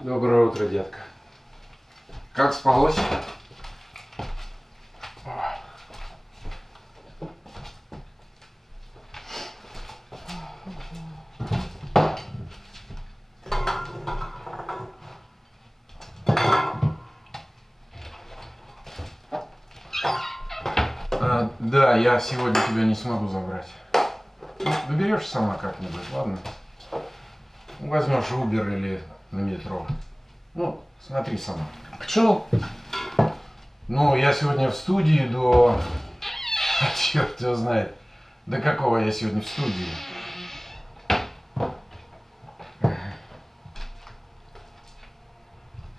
Доброе утро, детка. Как спалось? Да, я сегодня тебя не смогу забрать. Доберешься сама как-нибудь, ладно? Возьмешь Uber или на метро. Ну, смотри сама. Почему? Ну, я сегодня в студии до... Черт его знает. До какого я сегодня в студии?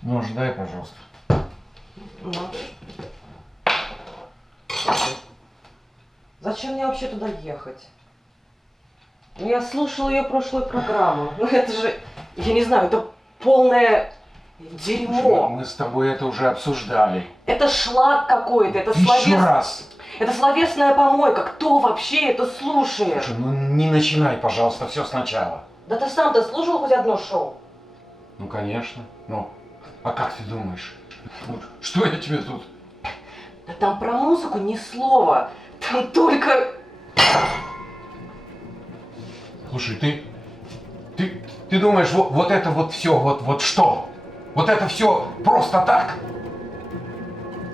Нож дай, пожалуйста. Ну. Зачем мне вообще туда ехать? Ну, я слушала ее прошлую программу. Ну, это же, я не знаю, это полное дерьмо. Мы с тобой это уже обсуждали. Это шлак какой-то, это Еще раз. Это словесная помойка. Кто вообще это слушает? Слушай, ну не начинай, пожалуйста, все сначала. Да ты сам-то слушал хоть одно шоу? Ну, конечно. Ну, а как ты думаешь? Ну, что я тебе тут... Да там про музыку ни слова. Там только... Слушай, ты думаешь, вот это вот все, вот что? Вот это все просто так?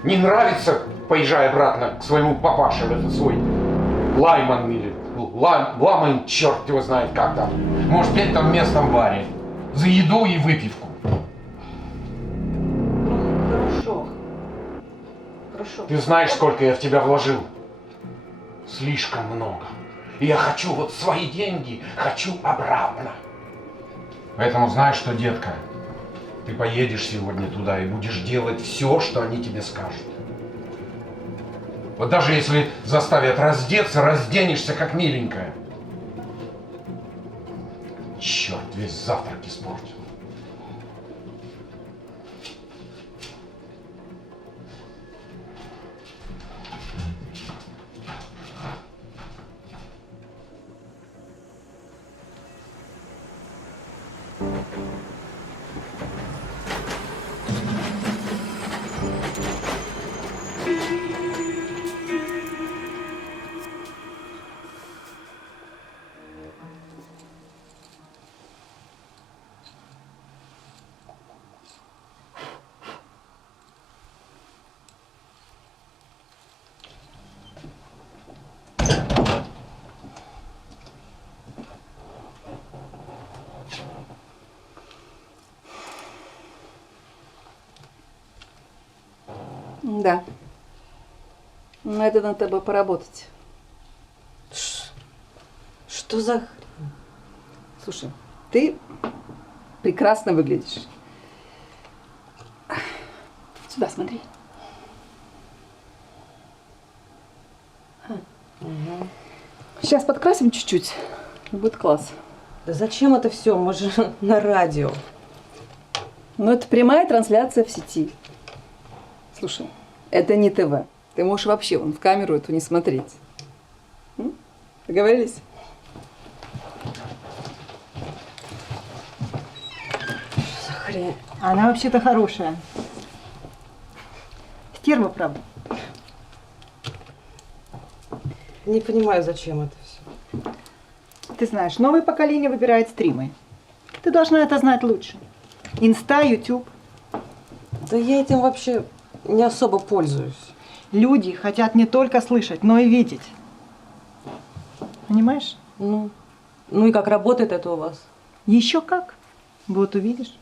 Не нравится, поезжай обратно к своему папаше, в этот свой Лайман или Ламан, черт его знает как там. Может, петь там в местном баре. За еду и выпивку. Ну, хорошо. Хорошо. Ты знаешь, сколько я в тебя вложил? Слишком много. И я хочу вот свои деньги, хочу обратно. Поэтому знаешь что, детка? Ты поедешь сегодня туда и будешь делать все, что они тебе скажут. Вот даже если заставят раздеться, разденешься как миленькая. Черт, весь завтрак испортил. Да. Надо над тобой поработать. Что за... Слушай, ты прекрасно выглядишь. Сюда смотри. Угу. Сейчас подкрасим чуть-чуть, и будет класс. Да зачем это все? Мы же на радио. Но это прямая трансляция в сети. Слушай, это не ТВ. Ты можешь вообще вон в камеру эту не смотреть. Договорились? Что за хрень? Она вообще-то хорошая. Стерва, правда. Не понимаю, зачем это все. Ты знаешь, новое поколение выбирает стримы. Ты должна это знать лучше. Инста, Ютуб. Да я этим вообще не особо пользуюсь. Люди хотят не только слышать, но и видеть. Понимаешь? Ну и как работает это у вас? Еще как. Вот увидишь.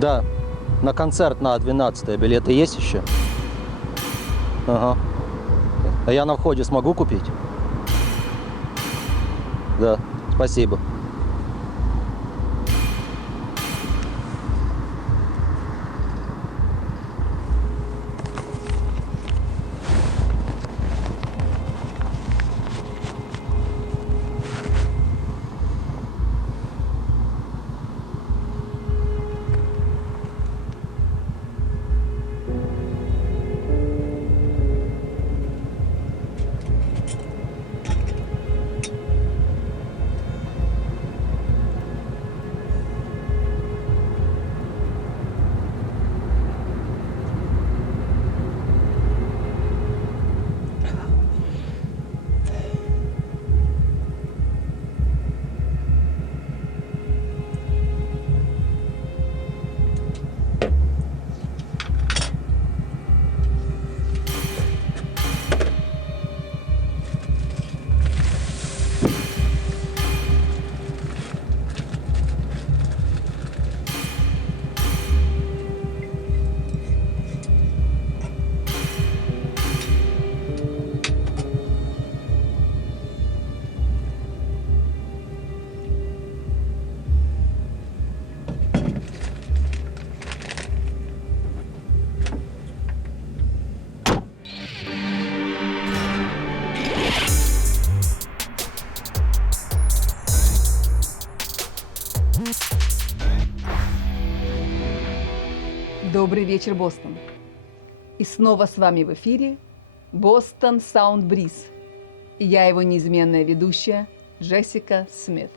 Да, на концерт на 12-е. Билеты есть еще? Ага. А я на входе смогу купить? Да, спасибо. Добрый вечер, Бостон. И снова с вами в эфире Бостон Sound Breeze. И я его неизменная ведущая Джессика Смит.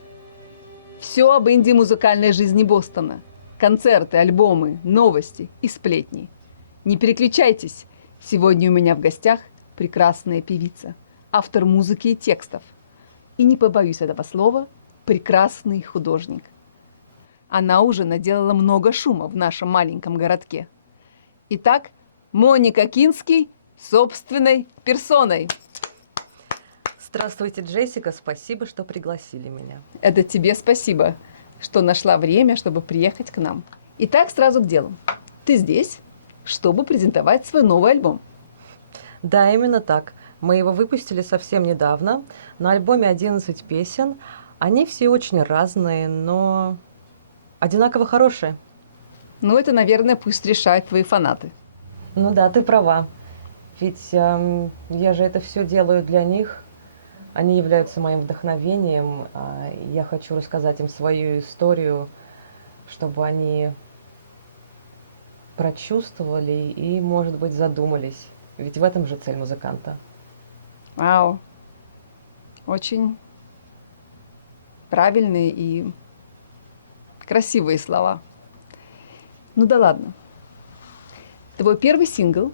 Все об инди-музыкальной жизни Бостона. Концерты, альбомы, новости и сплетни. Не переключайтесь. Сегодня у меня в гостях прекрасная певица, автор музыки и текстов. И не побоюсь этого слова, прекрасный художник. Она уже наделала много шума в нашем маленьком городке. Итак, Моника Кински собственной персоной. Здравствуйте, Джессика, спасибо, что пригласили меня. Это тебе спасибо, что нашла время, чтобы приехать к нам. Итак, сразу к делу. Ты здесь, чтобы презентовать свой новый альбом. Да, именно так. Мы его выпустили совсем недавно. На альбоме 11 песен. Они все очень разные, но одинаково хорошие. Ну, это, наверное, пусть решают твои фанаты. Ну да, ты права. Ведь я же это все делаю для них. Они являются моим вдохновением. Я хочу рассказать им свою историю, чтобы они прочувствовали и, может быть, задумались. Ведь в этом же цель музыканта. Вау. Очень правильные и красивые слова. Ну да ладно. Твой первый сингл,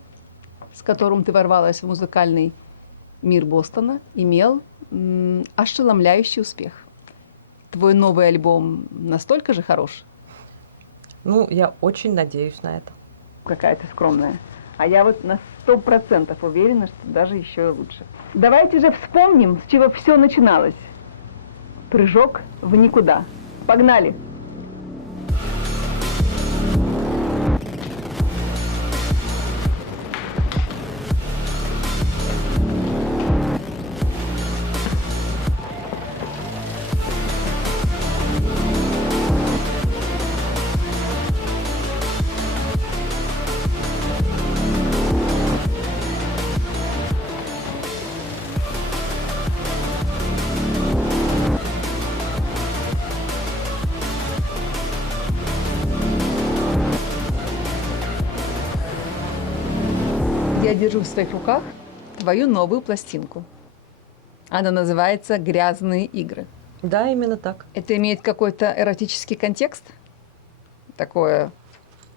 с которым ты ворвалась в музыкальный мир Бостона, имел ошеломляющий успех. Твой новый альбом настолько же хорош? Ну, я очень надеюсь на это. Какая ты скромная. А я вот на 100% уверена, что даже еще и лучше. Давайте же вспомним, с чего все начиналось. Прыжок в никуда. Погнали! Я держу в своих руках твою новую пластинку. Она называется «Грязные игры». Да, именно так. Это имеет какой-то эротический контекст? Такое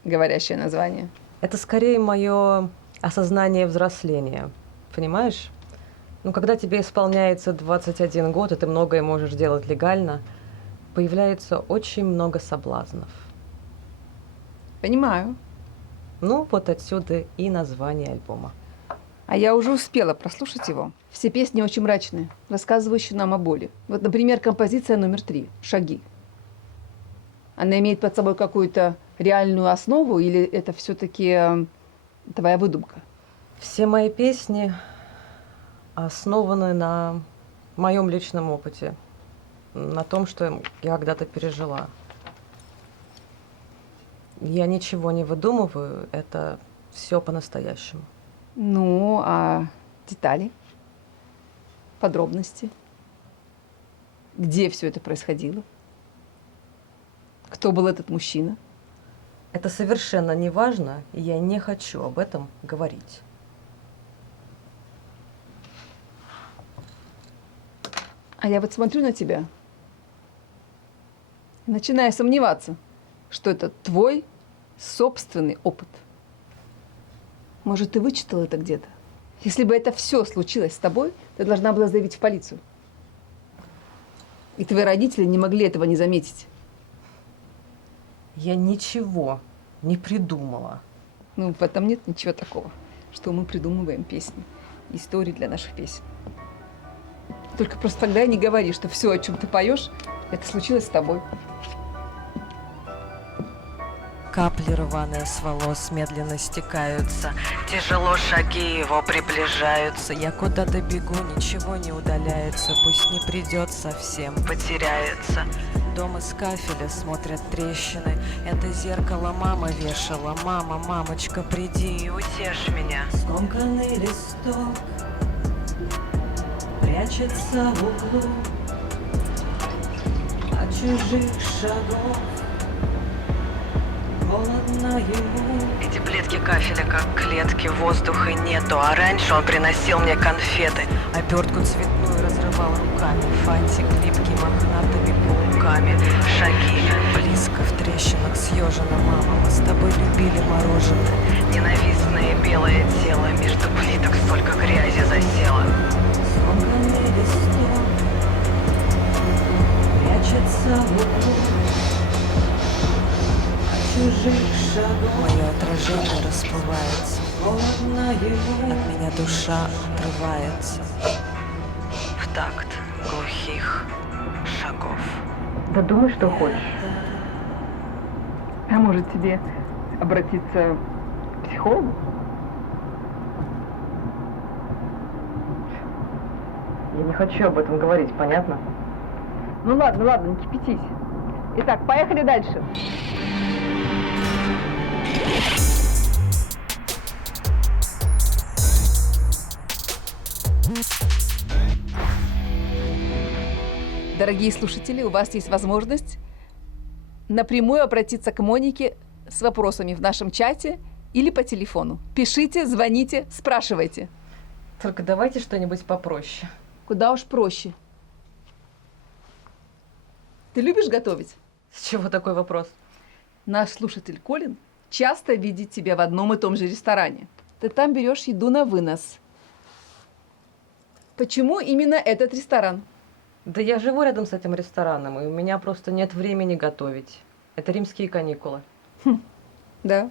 говорящее название. Это скорее мое осознание взросления. Понимаешь? Ну, когда тебе исполняется 21 год, и ты многое можешь делать легально, появляется очень много соблазнов. Понимаю. Ну, вот отсюда и название альбома. А я уже успела прослушать его. Все песни очень мрачные, рассказывающие нам о боли. Вот, например, композиция номер 3 «Шаги». Она имеет под собой какую-то реальную основу или это все-таки твоя выдумка? Все мои песни основаны на моем личном опыте, на том, что я когда-то пережила. Я ничего не выдумываю, это все по-настоящему. Ну, а детали, подробности? Где все это происходило? Кто был этот мужчина? Это совершенно не важно, и я не хочу об этом говорить. А я вот смотрю на тебя, и начинаю сомневаться, что это твой собственный опыт. Может, ты вычитал это где-то? Если бы это все случилось с тобой, ты должна была заявить в полицию. И твои родители не могли этого не заметить. Я ничего не придумала. Ну, в этом нет ничего такого, что мы придумываем песни, истории для наших песен. Только просто тогда не говори, что все, о чем ты поешь, это случилось с тобой. Капли, рваные с волос, медленно стекаются. Тяжело шаги его приближаются. Я куда-то бегу, ничего не удаляется. Пусть не придет совсем, потеряется. Дом из кафеля смотрят трещины. Это зеркало мама вешала. Мама, мамочка, приди и утешь меня. Скомканный листок прячется в углу от чужих шагов. Холодно ему. Эти плитки кафеля как клетки, воздуха нету. А раньше он приносил мне конфеты. Обертку цветную разрывал руками. Фантик липкий мохнатыми пауками. Шаги близко в трещинах съежена мама. Мы с тобой любили мороженое. Ненавистное белое тело. Между плиток столько грязи засело. Скомканный листок прячется в углу чужих шагов. Мое отражение расплывается. Холодно ему. От меня душа отрывается в такт глухих шагов. Да думай, что хочешь. А может тебе обратиться к психологу? Я не хочу об этом говорить, понятно? Ну ладно, ладно, не кипятись. Итак, поехали дальше. Дорогие слушатели, у вас есть возможность напрямую обратиться к Монике с вопросами в нашем чате или по телефону. Пишите, звоните, спрашивайте. Только давайте что-нибудь попроще. Куда уж проще. Ты любишь готовить? С чего такой вопрос? Наш слушатель Колин часто видит тебя в одном и том же ресторане. Ты там берешь еду на вынос. Почему именно этот ресторан? Да я живу рядом с этим рестораном, и у меня просто нет времени готовить. Это римские каникулы. Да,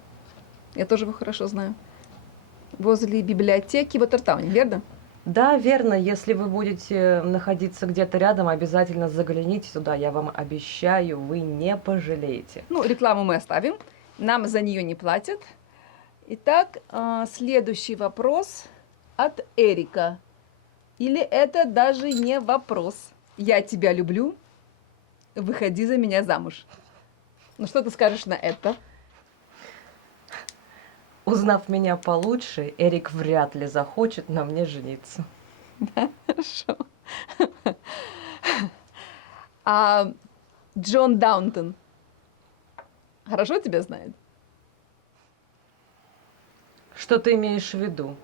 я тоже его хорошо знаю. Возле библиотеки в Ватертауне, верно? Да, верно. Если вы будете находиться где-то рядом, обязательно загляните туда. Я вам обещаю, вы не пожалеете. Ну, рекламу мы оставим. Нам за нее не платят. Итак, следующий вопрос от Эрика. Или это даже не вопрос? Я тебя люблю. Выходи за меня замуж. Ну, что ты скажешь на это? Узнав меня получше, Эрик вряд ли захочет на мне жениться. Хорошо. А Джон Даунтон хорошо тебя знает? Что ты имеешь в виду?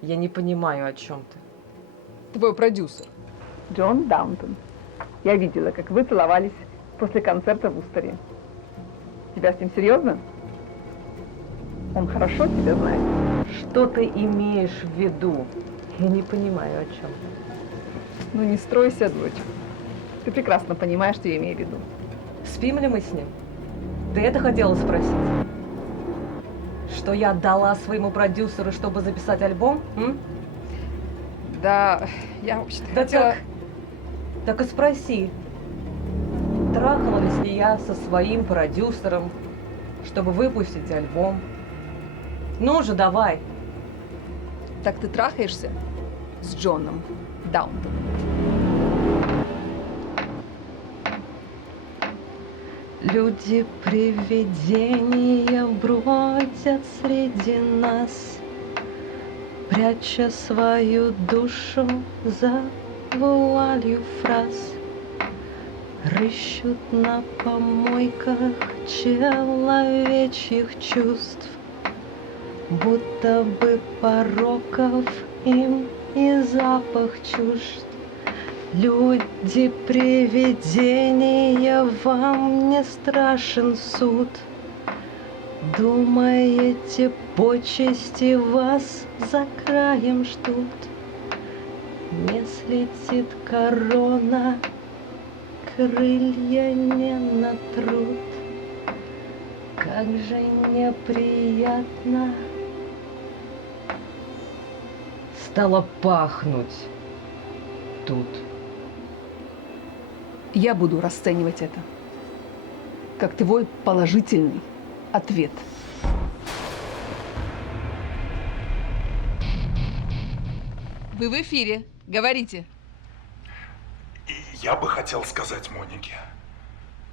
Я не понимаю, о чем ты. Твой продюсер. Джон Даунтон. Я видела, как вы целовались после концерта в Устере. Тебя с ним серьезно? Он хорошо тебя знает. Что ты имеешь в виду? Я не понимаю, о чем ты. Ну не стройся, дочь. Ты прекрасно понимаешь, что я имею в виду. Спим ли мы с ним? Ты это хотела спросить? Что я дала своему продюсеру, чтобы записать альбом? М? Да, я вообще-то Да хотела... так и спроси, трахалась ли я со своим продюсером чтобы выпустить альбом. Ну же, давай. Так ты трахаешься с Джоном Даунтоном? Люди-привидения бродят среди нас, пряча свою душу за вуалью фраз. Рыщут на помойках человечьих чувств, будто бы пороков им и запах чужд. Люди-привидения, вам не страшен суд. Думаете, почести вас за краем ждут? Не слетит корона, крылья не натрут. Как же неприятно стало пахнуть тут. Я буду расценивать это как твой положительный ответ. Вы в эфире. Говорите. И я бы хотел сказать Монике,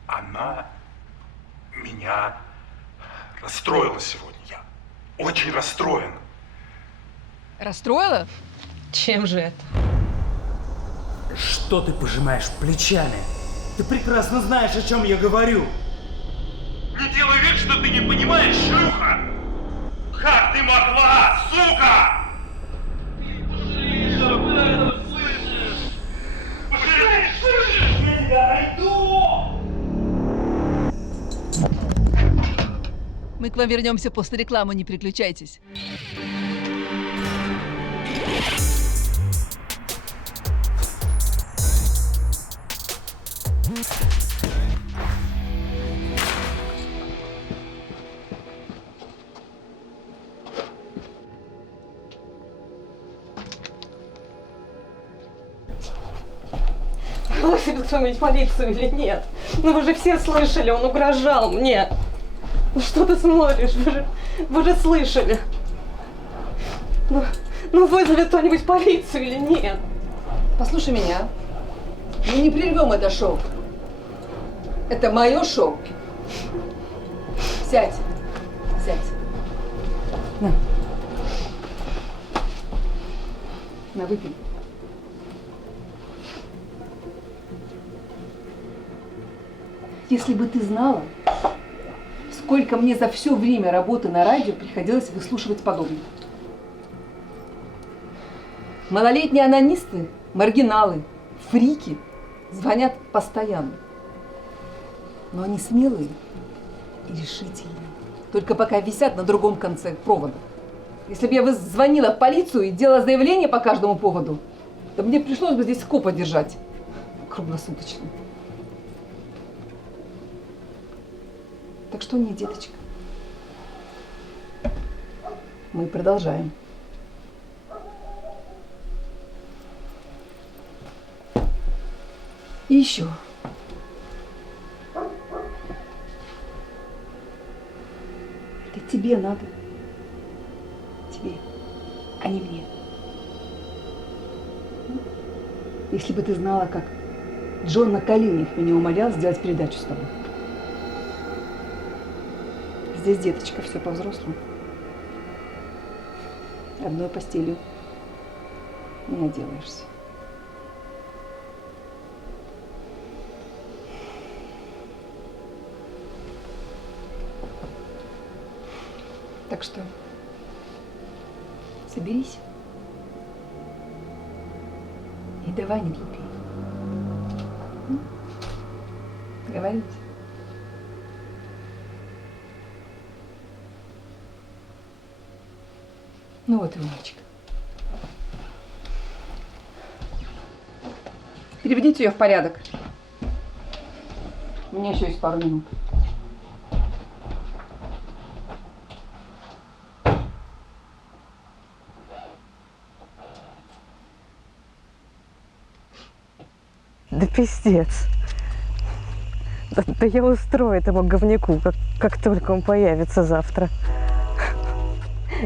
она меня расстроила сегодня. Я очень расстроен. Расстроила? Чем же это? Что ты пожимаешь плечами? Ты прекрасно знаешь, о чем я говорю. Не делай вид, что ты не понимаешь, шлюха! Как ты могла, сука! Ты пожалеешь об этом, слышишь? Пожалеешь, слышишь? Я тебя найду! Мы к вам вернемся после рекламы, не переключайтесь. Вызовет кто-нибудь полицию или нет? Ну вы же все слышали, он угрожал мне. Ну что ты смотришь? Вы же слышали. Ну вызовет кто-нибудь полицию или нет? Послушай меня. Мы не прервем это шоу. Это мое шоу. Сядь. Сядь. На, выпей. Если бы ты знала, сколько мне за все время работы на радио приходилось выслушивать подобное. Малолетние анонисты, маргиналы, фрики звонят постоянно. Но они смелые и решительные. Только пока висят на другом конце провода. Если бы я звонила в полицию и делала заявление по каждому поводу, то мне пришлось бы здесь скопа держать круглосуточно. Так что нет, деточка. Мы продолжаем. И еще. Это тебе надо. Тебе, а не мне. Если бы ты знала, как Джон на коленях меня умолял сделать передачу с тобой. Здесь, деточка, все по-взрослому. Одной постелью не отделаешься. Так что соберись и давай не глупей. Договорились? Ну вот и умничка. Переведите ее в порядок. У меня еще есть пару минут. Да пиздец. Да я устрою этому говняку, как только он появится завтра.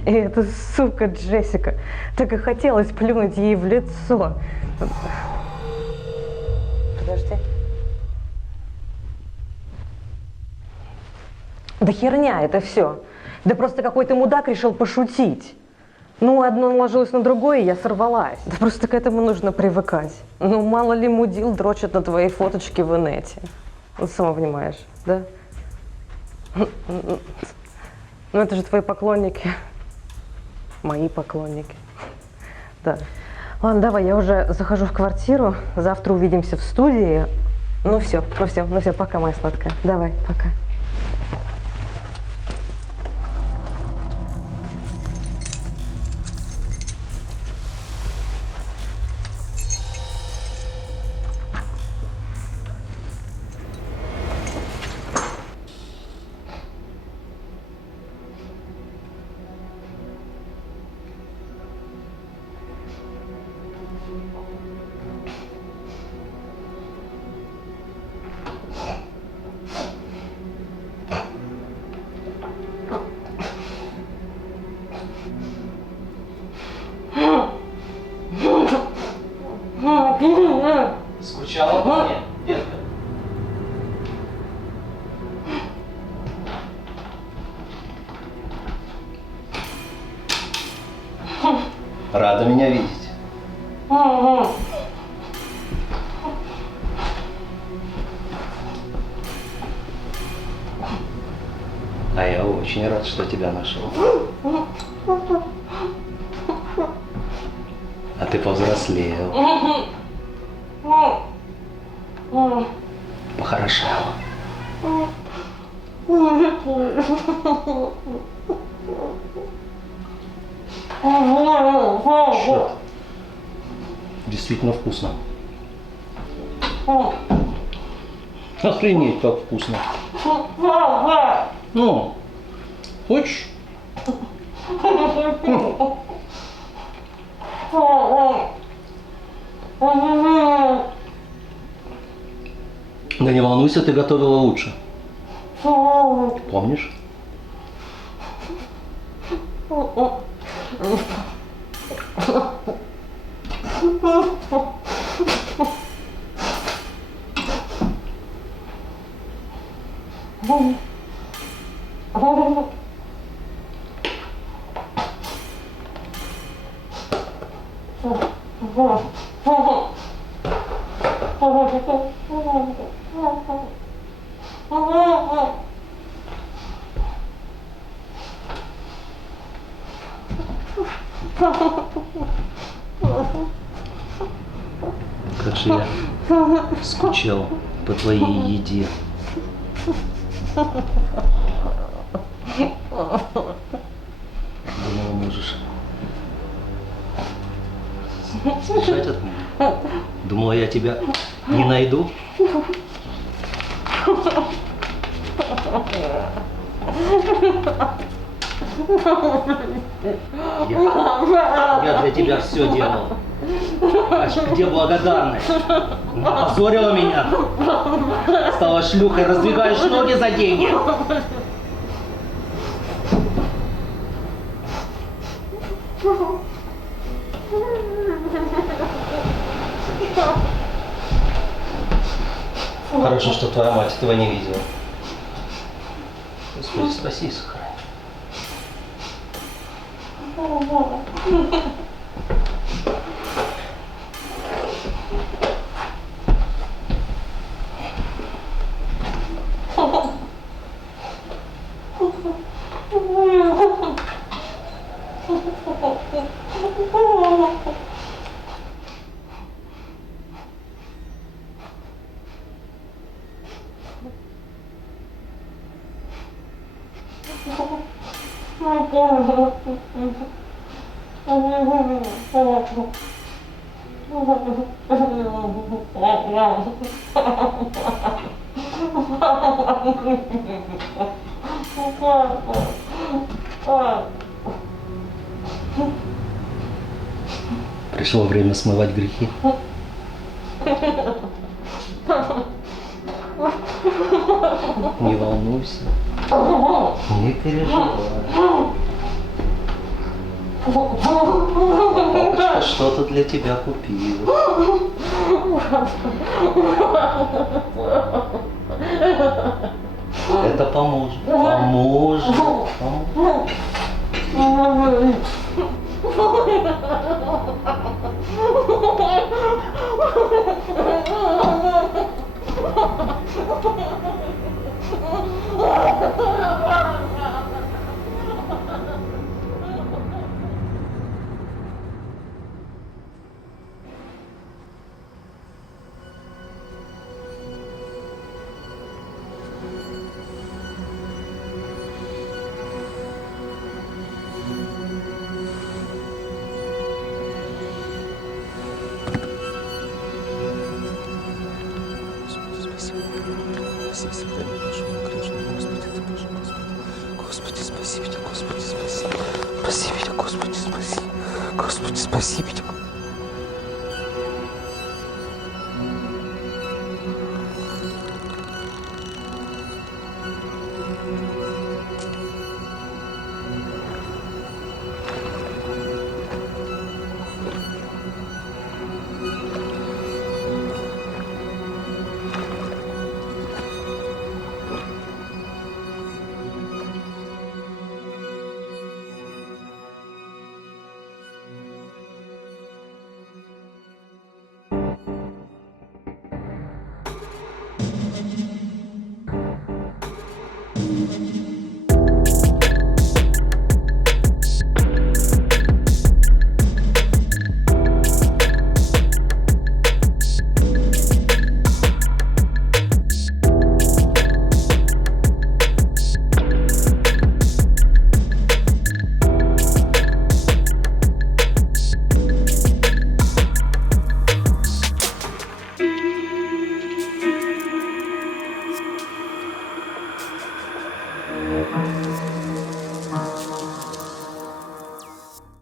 И эта сука Джессика, так и хотелось плюнуть ей в лицо. Подожди. Да херня это все. Да просто какой-то мудак решил пошутить. Ну, одно наложилось на другое, и я сорвалась. Да просто к этому нужно привыкать. Ну, мало ли мудил дрочат на твои фоточки в инете. Ну, сама понимаешь, да? Ну, это же твои поклонники. Мои поклонники. Да. Ладно, давай, я уже захожу в квартиру. Завтра увидимся в студии. Ну все, пока, моя сладкая. Давай, пока. Скучала по мне, детка? Рада меня видеть. А я очень рад, что тебя нашел. А ты повзрослел. Похорошел. Что? Действительно вкусно. Охренеть, как вкусно. Ну, хочешь? Да не волнуйся, ты готовила лучше. Помнишь? Как же я скучал по твоей еде. Думал, можешь сбежать от меня. Думала, я тебя не найду. Я для тебя все делал. А где благодарность? Опозорила меня. Стала шлюхой, раздвигаешь ноги за деньги. Хорошо, что твоя мать этого не видела. Господи, спаси и сохрани. Пришло время смывать грехи. Не волнуйся. Не переживай. Папочка что-то для тебя купил. Это поможет. Поможет. Господи, спаси меня, Господи, спаси. Господи, спаси меня.